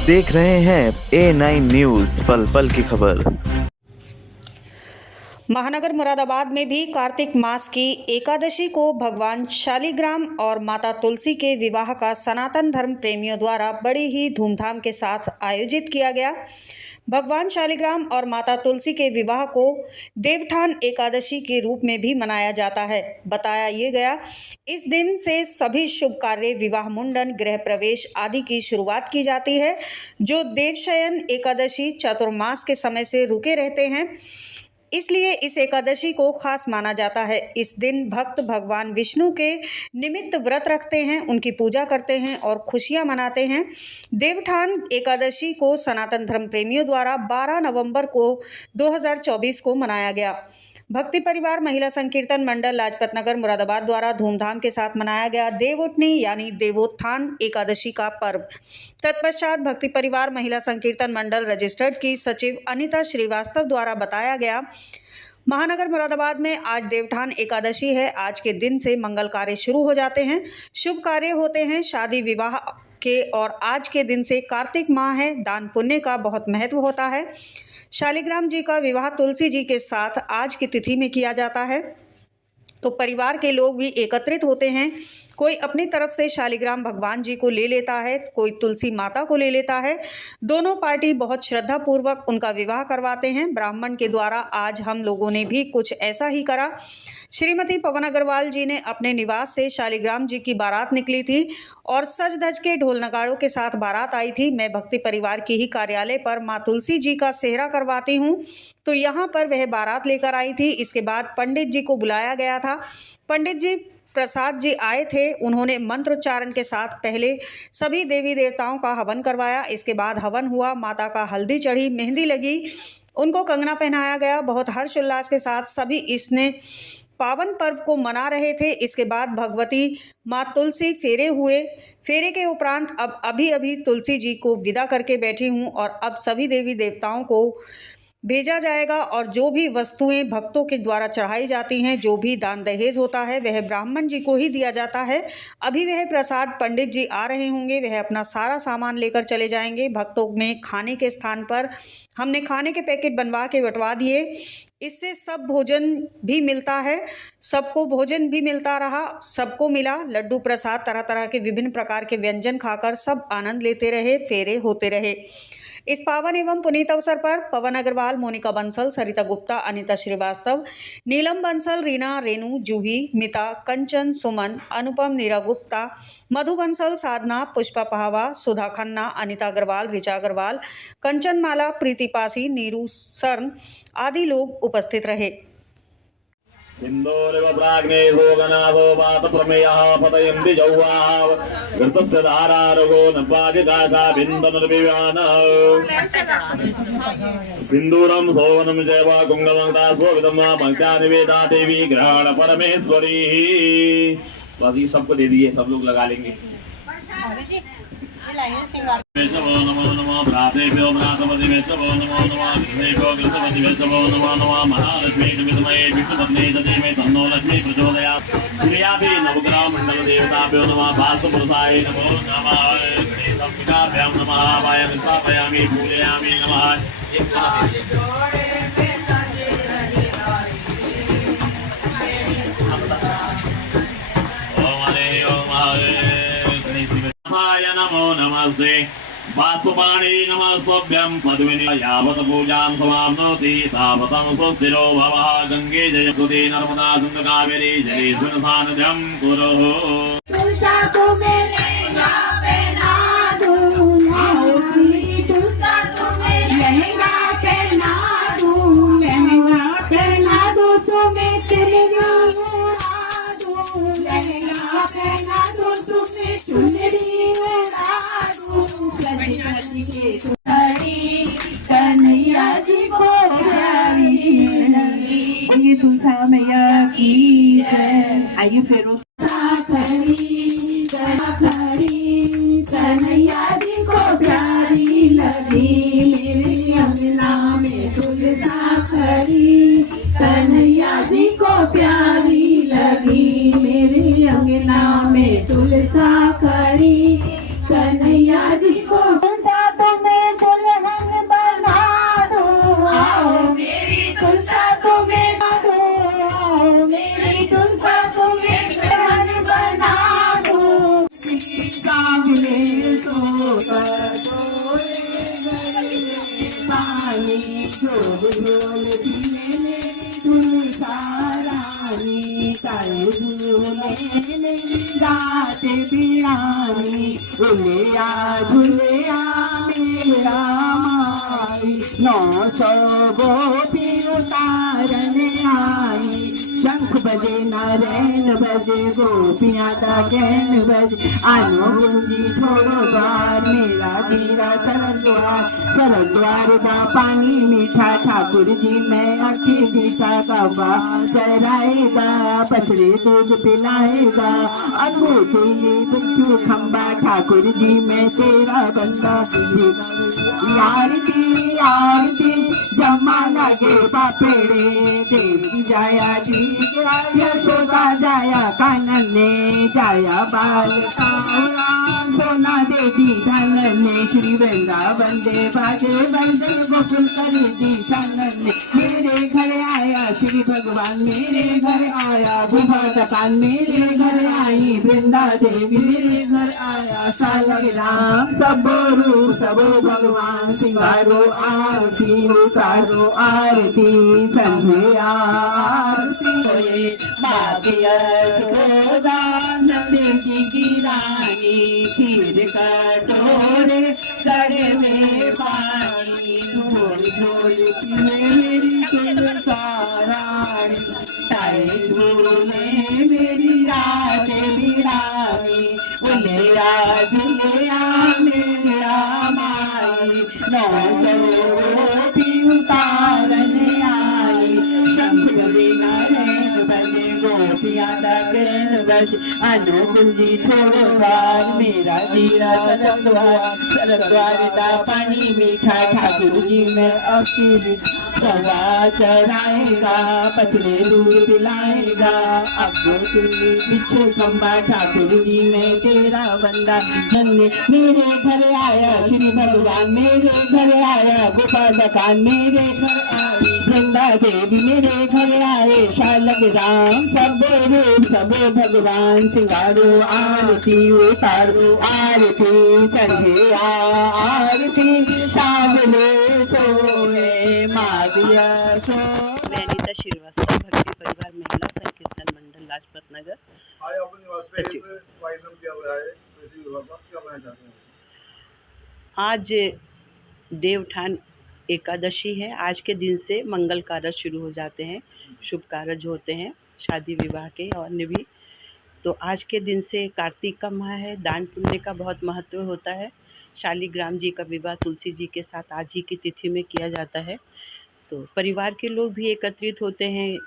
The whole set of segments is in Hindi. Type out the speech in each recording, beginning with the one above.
देख रहे हैं A9 न्यूज़, पल पल की खबर। महानगर मुरादाबाद में भी कार्तिक मास की एकादशी को भगवान शालिग्राम और माता तुलसी के विवाह का सनातन धर्म प्रेमियों द्वारा बड़ी ही धूमधाम के साथ आयोजित किया गया। भगवान शालिग्राम और माता तुलसी के विवाह को देवठान एकादशी के रूप में भी मनाया जाता है। बताया ये गया, इस दिन से सभी शुभ कार्य, विवाह, मुंडन, गृह प्रवेश आदि की शुरुआत की जाती है, जो देवशयन एकादशी चतुर्मास के समय से रुके रहते हैं। इसलिए इस एकादशी को खास माना जाता है। इस दिन भक्त भगवान विष्णु के निमित्त व्रत रखते हैं, उनकी पूजा करते हैं और खुशियां मनाते हैं। देवठान एकादशी को सनातन धर्म प्रेमियों द्वारा 12 नवंबर को 2024 को मनाया गया। भक्ति परिवार महिला संकीर्तन मंडल लाजपत नगर मुरादाबाद द्वारा धूमधाम के साथ मनाया गया देवउठनी यानी देवोत्थान एकादशी का पर्व। तत्पश्चात भक्ति परिवार महिला संकीर्तन मंडल रजिस्टर्ड की सचिव अनिता श्रीवास्तव द्वारा बताया गया, महानगर मुरादाबाद में आज देवठान एकादशी है। आज के दिन से मंगल कार्य शुरू हो जाते हैं, शुभ कार्य होते हैं, शादी विवाह के, और आज के दिन से कार्तिक माह है, दान पुण्य का बहुत महत्व होता है। शालिग्राम जी का विवाह तुलसी जी के साथ आज की तिथि में किया जाता है, तो परिवार के लोग भी एकत्रित होते हैं। कोई अपनी तरफ से शालिग्राम भगवान जी को ले लेता है, कोई तुलसी माता को ले लेता है। दोनों पार्टी बहुत श्रद्धा पूर्वक उनका विवाह करवाते हैं। ब्राह्मण के द्वारा आज हम लोगों ने भी कुछ ऐसा ही करा। श्रीमती पवन अग्रवाल जी ने अपने निवास से शालिग्राम जी की बारात निकली थी और सज धज के ढोल नगाड़ों के साथ बारात आई थी। मैं भक्ति परिवार की ही कार्यालय पर माँ तुलसी जी का सेहरा करवाती हूँ, तो यहाँ पर वह बारात लेकर आई थी। इसके बाद पंडित जी को बुलाया गया था। पंडित जी प्रसाद जी आए थे। उन्होंने मंत्रोच्चारण के साथ पहले सभी देवी देवताओं का हवन करवाया। इसके बाद हवन हुआ, माता का हल्दी चढ़ी, मेहंदी लगी, उनको कंगना पहनाया गया। बहुत हर्षोल्लास के साथ सभी इसने पावन पर्व को मना रहे थे। इसके बाद भगवती माँ तुलसी फेरे हुए। फेरे के उपरांत अब अभी तुलसी जी को विदा करके बैठी हूँ और अब सभी देवी देवताओं को भेजा जाएगा और जो भी वस्तुएं भक्तों के द्वारा चढ़ाई जाती हैं, जो भी दान दहेज होता है, वह ब्राह्मण जी को ही दिया जाता है। अभी वह प्रसाद पंडित जी आ रहे होंगे, वह अपना सारा सामान लेकर चले जाएंगे। भक्तों में खाने के स्थान पर हमने खाने के पैकेट बनवा के बंटवा दिए। इससे सब भोजन भी मिलता है, सबको भोजन भी मिलता रहा, सबको मिला। लड्डू प्रसाद, तरह तरह के विभिन्न प्रकार के व्यंजन खाकर सब आनंद लेते रहे, फेरे होते रहे। इस पावन एवं पुनीत अवसर पर पवन अग्रवाल, मोनिका बंसल, सरिता गुप्ता, अनिता श्रीवास्तव, नीलम बंसल, रीना, रेणु, जूही, मिता, कंचन, सुमन, अनुपम, नीरा गुप्ता, मधु बंसल, साधना, पुष्पा पहावा, सुधा खन्ना, अनिता अग्रवाल, ऋचा अग्रवाल, कंचन माला, प्रीति पासी, नीरू सर्न आदि लोग उपस्थित रहे। सिंदूरिव प्राग्ने भोगनाथो पात प्रमेयः पतयन्ति जौवाः घृतस्य धारारगो नपादिकाशा बिन्दमनुपिबानः सिंदूरं सोवनं चैव कुङ्गमं दासोविदं वा पंचा निवेदा देवी ग्रहण परमेश्वरी। बस ये सबको दे दिए, सब लोग लगा लेंगे। नमो नमो भ्रातेभ्यो भ्रातपति वैष्णवो नमो नमः कृष्णेभ्यो कृष्णपति वैष्णवो नमो नमः महालक्ष्मी विद्महे विष्णुपत्नी तदेमे तन्नो लक्ष्मी प्रचोदयात्। श्रीयादि नवग्रह मंडल देवताभ्यो नमः भास्वपुरुषाय नमो नमः। संविदाभ्यां नमः वायं स्थापयामि पूजयामि नमः। नमो नमस्ते बाष्पपाणी नमस्वभ्यं पद्मिनी यावत पूजां समाप्नोति तावतं स्वस्तिरो भवः। गंगे जयसुते नर्मदा सिंधु कावेरी जलेऽस्मिन् सान्निध्यं कुरु। कन्हैया जी को प्यारी लगी, तुलसा मैया की जय। आइए फेरो कन्हैया जी को प्यारी लगी, मेरे अंगना में तुलसा खड़ी। कन्हैया जी को प्यारी लगी, मेरे अंगना में तुलसा खड़ी। कन्हैया जी को तुलसा गाते बिरानी झुलिया झुलिया मेरा माई 900 गोपी उतारने आई शंख बजे नारायण बजे गोपियाँ का कहन बजे आनो गुंजी छोड़ो द्वार मेरा धीरा सरद्वार का पानी मीठा ठाकुर जी मैं अखी दीसा का बा चराएगा पछड़े दूध पिलाएगा अगूठी बिच्छू खम्बा ठाकुर जी मैं तेरा बंदा आरती आरती जमा लगे बापेड़े देवी जाया जी यशोदा जाया कानन ने जाया बाल सोना देवी धन ने श्री वृंदावन दे बाजे वंदे गोकुल करी दी शनन ने मेरे घर आया श्री भगवान मेरे घर आया गुफा दुकान मेरे घर आई वृंदा देवी मेरे घर आया सालग राम सबो रूप सबो भगवान सिंगारो आरती उतारो आरती संध्या आरती की रानी खीर कटोरे सड़े में पानी ढोल ढोल पिए मेरी सारानी ताई झूले मेरी राते बिरानी उलिया झुलिया मेरा माई 900 गोपी उतारने आई शंख बजे नारायण बजे गोपियाँ का कहन बजे आनो कुंजी छोड़ो द्वार मेरा जीरा सरद्वार का पानी मीठा ठाकुर जी में अखिल सवा चढ़ाएगा पछले दूध पिलाएगा अगो तुल्ली पीछे खम्बा ठाकुर जी में तेरा बंदा धन्य मेरे घर आया श्री भगवान मेरे घर आया गुफा दुकान मेरे घर आई वृंदा देवी मेरे घर आए शालग राम सबो रूप सबो भगवान सिंगारो आरती उतारो आरती संध्या आरती सावले सोए मादिया सो नैनीता श्रीवास्तव भक्ति परिवार महिला संकीर्तन मंडल लाजपत नगर सचिव। आज देवठान एकादशी है। आज के दिन से मंगल कार्य शुरू हो जाते हैं, शुभ कार्य होते हैं शादी विवाह के और अन्य भी। तो आज के दिन से कार्तिक का माह है, दान पुण्य का बहुत महत्व होता है। शालिग्राम जी का विवाह तुलसी जी के साथ आज ही की तिथि में किया जाता है। तो परिवार के लोग भी एकत्रित होते हैं,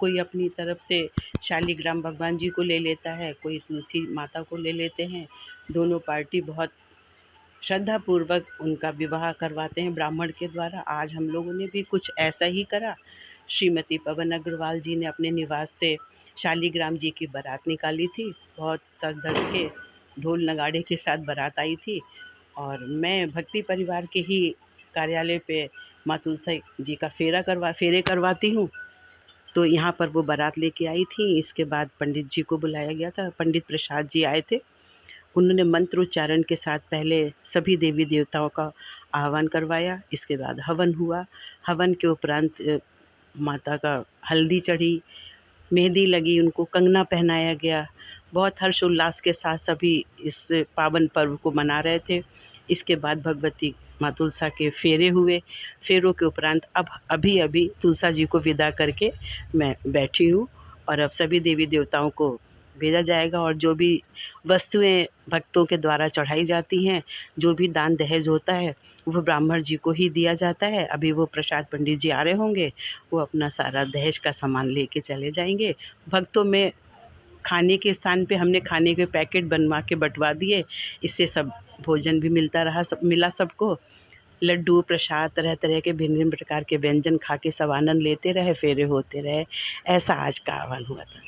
कोई अपनी तरफ से शालिग्राम भगवान जी को ले लेता है, कोई तुलसी माता को ले लेते हैं। दोनों पार्टी बहुत श्रद्धापूर्वक उनका विवाह करवाते हैं ब्राह्मण के द्वारा। आज हम लोगों ने भी कुछ ऐसा ही करा। श्रीमती पवन अग्रवाल जी ने अपने निवास से शालिग्राम जी की बारात निकाली थी। बहुत सज धज के ढोल नगाड़े के साथ बारात आई थी और मैं भक्ति परिवार के ही कार्यालय पे माँ तुलसी जी का फेरे करवाती हूँ। तो यहाँ पर वो बारात लेके आई थी। इसके बाद पंडित जी को बुलाया गया था। पंडित प्रसाद जी आए थे। उन्होंने मंत्रोच्चारण के साथ पहले सभी देवी देवताओं का आह्वान करवाया। इसके बाद हवन हुआ। हवन के उपरांत माता का हल्दी चढ़ी, मेहंदी लगी, उनको कंगना पहनाया गया। बहुत हर्षोल्लास के साथ सभी इस पावन पर्व को मना रहे थे। इसके बाद भगवती माँ तुलसा के फेरे हुए। फेरों के उपरांत अब अभी तुलसा जी को विदा करके मैं बैठी हूँ और अब सभी देवी देवताओं को भेजा जाएगा और जो भी वस्तुएं भक्तों के द्वारा चढ़ाई जाती हैं, जो भी दान दहेज होता है वो ब्राह्मण जी को ही दिया जाता है। अभी वो प्रसाद पंडित जी आ रहे होंगे, वो अपना सारा दहेज का सामान लेके चले जाएंगे। भक्तों में खाने के स्थान पे हमने खाने के पैकेट बनवा के बंटवा दिए। इससे सब भोजन भी मिलता रहा, मिला सबको। लड्डू प्रसाद तरह तरह के भिन्न प्रकार के व्यंजन खा के सब आनंद लेते रहे, फेरे होते रहे। ऐसा आज का आह्वान हुआ था।